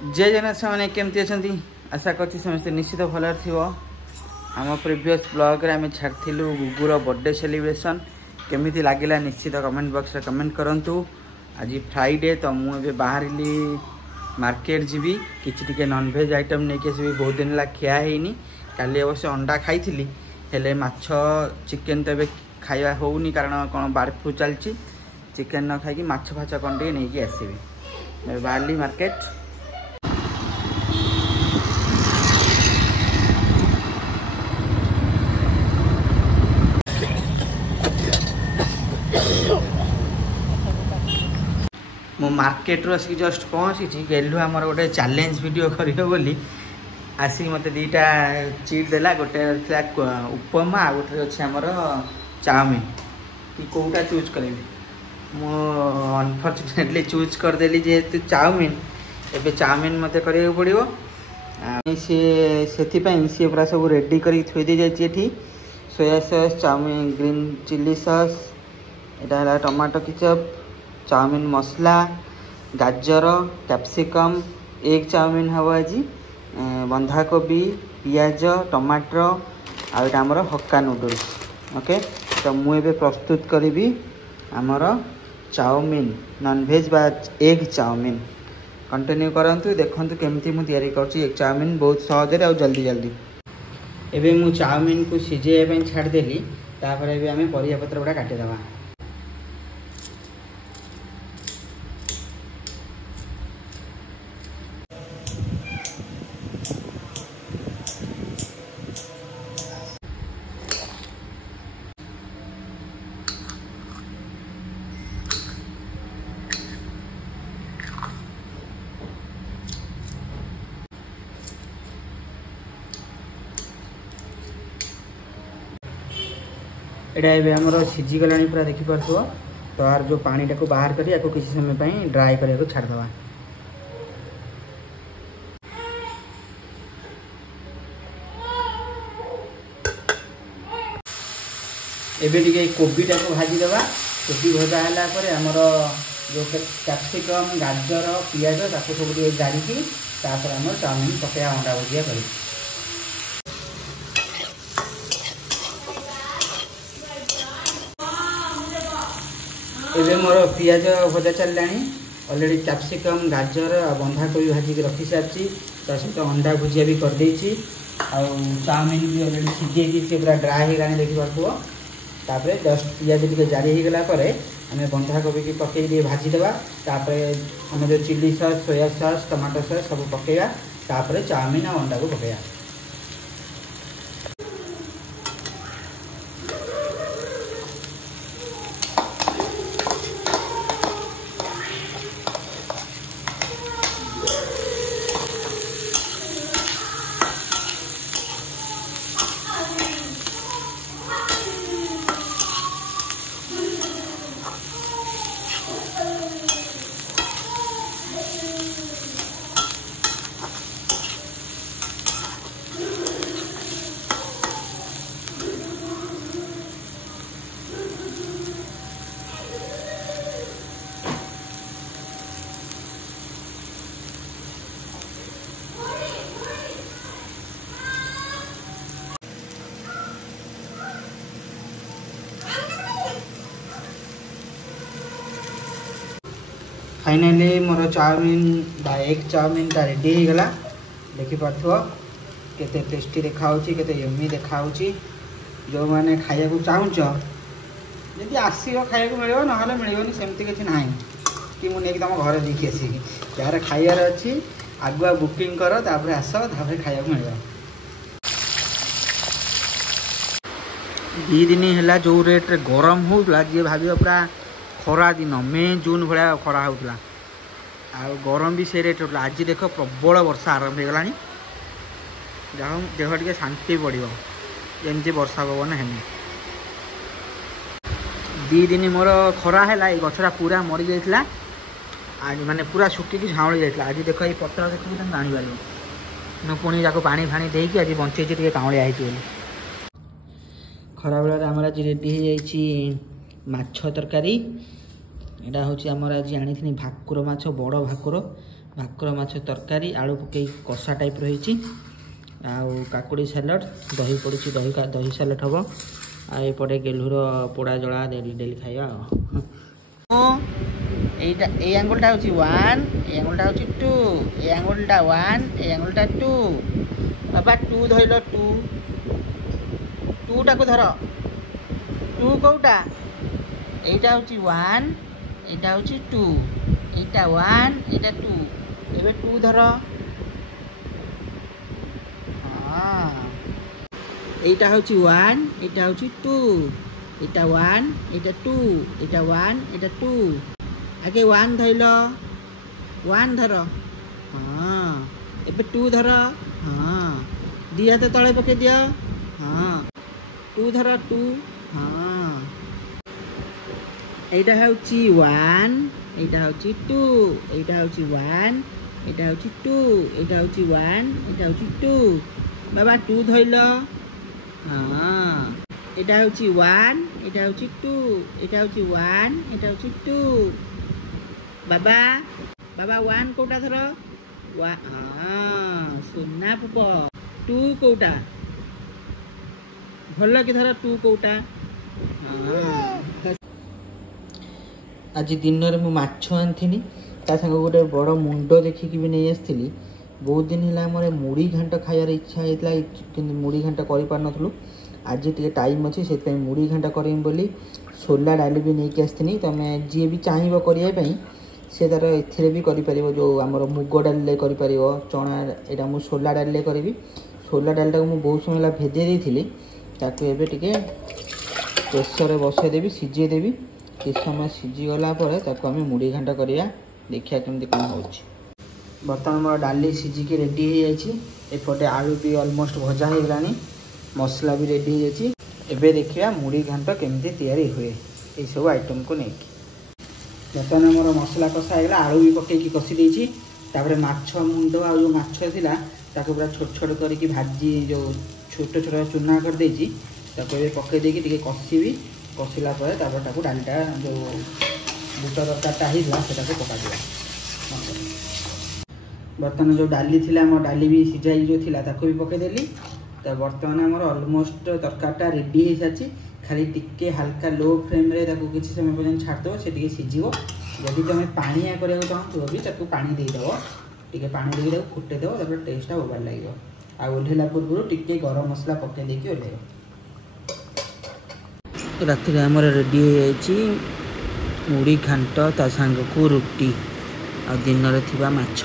जे जन से केमती अच्छा आशा कर समस्ते निश्चित भल थी। आम प्रिवियस ब्लॉग रे आम छाड़ू गुगुर बर्थडे सेलिब्रेशन केमिति लगिला निश्चित कमेंट बॉक्स रे कमेंट करंतु। आज फ्राइडे तो मुझे बाहर मार्केट जीवी कि नॉनवेज आइटम नहीं आसबि। बहुत दिन ला खिया है काली अवश्य अंडा खाई हेले माछ चिकेन तो खाଇବା होनी कारण कौन बर्ड फ्लू चलती। चिकेन न खाई माछ फाछ कौन टे नहीं आसबि बाहरली मार्केट। मो मार्केट रू आसिक जस्ट पहुँची गेलु आमर गोटे चैलेंज वीडियो करियो बोली आसिक मत दीटा चीट देला। गोटे उपमा गोटे अच्छे आमर चाउमिन कि कौटा चूज करी मो अनफॉर्चुनेटली चूज करदेली जेहेतु चाउमिन एबे चाउमिन मत करियो पड़ियो। सी पूरा सब रेडी करी थोई दे जाइए। Soya sauce chowmein green chilli sauce एटा टमाटो केचप चाउमिन मसला गाजर कैप्सिकम एग चाउमिन हम आज बंधाकोबी पियाज टमाटर आमर हक्का नूडल्स। ओके तो मुझे प्रस्तुत करी आमर चाउमिन नॉनवेज बा एग चाउमिन। कंटिन्यू करंतु देखंतु केमती मु तैयारी करछि एग चाउमिन बहुत सहज और जल्दी जल्दी। एबे मु चाउमिन को सिझेया छाड़ देली तापर एबे आमे परिया पत्र गुडा काटी दबा। एटा आमर सीझीगला पूरा देखिपो तो यार जो पानी टाक बाहर करी किसी समय ड्राई करने छाड़दवा। एबे टिके कोबी टाक भाजीदेवा। कोबी भजा है आमर जो कैप्सिकम गाजर पियाज ताको सब जारिकी आम चाउमिन पकड़ा अंडा भुजिया कर। एबे मोर पियाज भजा चलला ऑलरेडी कैप्सिकम गाजर आ बंधाकोबी भाजिक रखी सारी ता सहित अंडा भुजिया भी कर देछि। आ चाउमिन भी ऑलरेडी सीझे से पूरा ड्राई हो गलानी देखि पारथुओ। तापरे जस्ट पियाज टिके जारी हो गला परे आमे बंधाकोबी की पकई दे भाजी देबा। तापरे आमे जो chilli sauce soya sauce tomato sauce सब पकेया। तापरे चाउमिन आ अंडा को पकेया। फाइनाली मोर चाउमिन बा एग चाउमिन टा रेडी हो गला। देखि पारथुओ केते टेस्टी देखा केते यम्मी देखा। जो मैंने खाया चाहूच जदि आसो खाया मिल ना मिलनी सेमती किसी ना कि मुझे तुम घर देखी आसिक यार खाइबार अच्छी आगुआ बुकिंग कर तापर आस तापर खाया मिल। 2 दिन है जो रेट गरम होता जी भाव पूरा खरा दिन मे जून भाया खरा होता आ गरम भी से रेट होता। आज देख प्रबल वर्षा आरंभ हो गला जहाँ देह टे शांति पड़ो जमी वर्षा पवन है। 2 दिन मोर खरा है गछटा पूरा मरी जाता आज माने पूरा सुखिकी झाँली जाता। आज देख ये पत्र देखो तुम जापर मैं पुणी जाको पानी फाणी देकी आज बंचे टे काँलिया होती। खरा बेला आम आज रेडी हो जाइए माछ तरकारी। यहाँ हूँ आमर आज आनी भाकुर माछ बड़ भाकुर ଭାକୁର ମାଛ ତରକାରୀ ଆଳୁ ପକେଇ କଷା ଟାଇପ୍ ରହିଛି ଆଉ କାକୁଡ଼ି ସାଲାଡ଼ ଦହି ପଡ଼ୁଛି ଦହି ସାଲାଡ଼ ହେବ ଆଉ ଏପଟେ ଗେଲୁର ପୋଡ଼ା ଜଳା ଡେଲି ଖାଇବା ଆଉ এইটা এই আঙ্গুলটা হচ্ছে 1 এই আঙ্গুলটা হচ্ছে 2 এই আঙ্গুলটা 1 এই আঙ্গুলটা 2 বাবা 2 ধইল 2 2 টাকু ধর 2 কোউটা এইটা হচ্ছে 1 এইটা হচ্ছে 2 এইটা 1 এইটা 2 এবে 2 ধর হ্যাঁ এইটা হচ্ছে 1 এইটা হচ্ছে 2 এটা 1 এটা 2 এটা 1 এটা 2 আগে 1 ধইল 1 ধর হ্যাঁ এবে 2 ধর হ্যাঁ দি হাতে তলে পকে দিও হ্যাঁ 2 ধর 2 হ্যাঁ এইটা হচ্ছে 1 এইটা হচ্ছে 2 এইটা হচ্ছে 1 এটা হচ্ছে 2 এটা হচ্ছে 1 এটা হচ্ছে 2 বাবা 2 ধইল হ্যাঁ এটা হচ্ছে 1 এটা হচ্ছে 2 এটা হচ্ছে 1 এটা হচ্ছে 2 বাবা বাবা 1 কোটা ধর হ্যাঁ সোনা পুপ 2 কোটা ভাল কি ধর 2 কোটা आज दिन में माछ आनी ता संग गोटे बड़ मुंड देखिकी भी नहीं आसती बहुत दिन है मोर मुड़ी घाट खायार इच्छा होता कि मुड़ी घाट कर पार नु आज टे टाइम अच्छे से मुड़ी घाट करी बोली सोला डाली भी नहीं आसती तुम जी भी चाहिए करने से तार ए भी कर जो आम मुग डाली कर चना यहाँ मुझे सोला डाली करी सोला डालटा मुझे बहुत समय भेजे देती ताकू एवं टे प्रेसर बसईदेवी सीझेदेवी किस समय सीझीगला आम मुड़ी घाट करा देखिए केमती कौन हो बर्तमान मोर डाली सीझिकी रेडी हो जापटे आलू भी अलमोस्ट भजा हो गलानी मसला भी रेडी हो जाए देखिए मुड़ी घाट केमती तैयारी हुए ये सब आइटम को लेकिन बर्तमान मोर मसला कषा होगा आलू भी पकईकी कषि देती माछ मुंड आ जो माछ था पूरा छोट छोट करके भाजी जो छोट छोट चूना कर देती पकई देकी कषिबी कषिला डालीटा जो बुट तरकारीटा होता है पका दिया बर्तमान जो डाली थी आम डाली भी सीझाई जो थी भी पकईदेली तो बर्तमान आमर अलमोस्ट तरकारीटा रेडी हो सारी खाली टिके हल्का लो फ्लेम रे किसी समय पर्यटन छाड़देव से सीझीब जदि तुम पानिया करने चाहूँ भी पानी देदेव टे पानी देकी फुटेदेव टेस्टा ओवर लगे ओह्लैला पूर्व टे गरम मसला पकई देकी ओह्लैब राति आमर रेडी हो जाए मुड़ी घाट ता सांग को रुटी आ दिन में थी माछ।